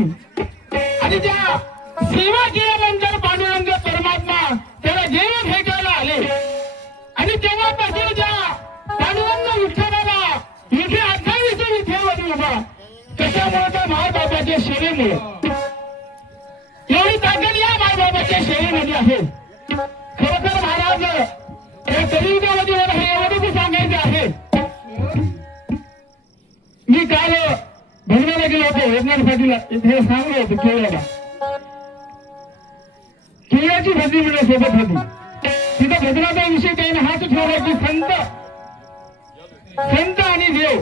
नाही आणि त्या सेवा केल्यानंतर पांडुरंग परमात्मा त्याला देव भेटायला आले आणि तेव्हापासून त्या पांडुरंग विठ्ठलाला विधी 28 विठ्ठलमध्ये उभा कशामुळे त्या मायबापाच्या सेवेमुळे एवढी ताकद या मायबापाच्या सेवेमध्ये आहे. खरं तर महाराज या कलियुगामध्ये हे एवढं सांगायचं आहे. मी काल भजनाला गेलो होतो एकनाथ पाटील हे सांगलो होतो केळ्याला केळ्याची भजनी मिळत सोबत होती. तिथं भजनाचा विषय काही हाच ठेवला की संत आणि देव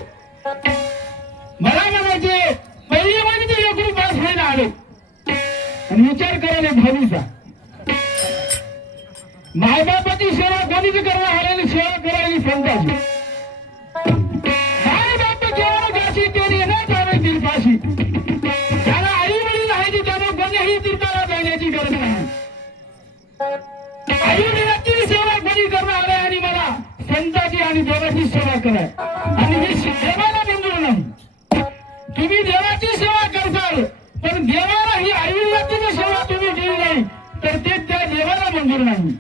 मला म्हणायचे पहिली म्हणजे ते एकूण पास व्हायला आले आणि विचार करायला भावीचा मायबापाची सेवा कोणीची करणार आलेली सेवा करायली संताची मायबाप जेव्हा जाशी ते येणार जाण्याची फाशी त्याला आई वडील आहे त्याने कोणीही तीर्थाला जाण्याची गरज नाही. आई वडिलांची सेवा कोणी करणार आहे आणि मला संताची आणि देवाची सेवा कराय आणि मी देवाला मंजूर नाही. तुम्ही देवाची सेवा करताल पण देवाला ही आई वडिलांची सेवा तुम्ही दिली नाही तर ते त्या देवाला मंजूर नाही.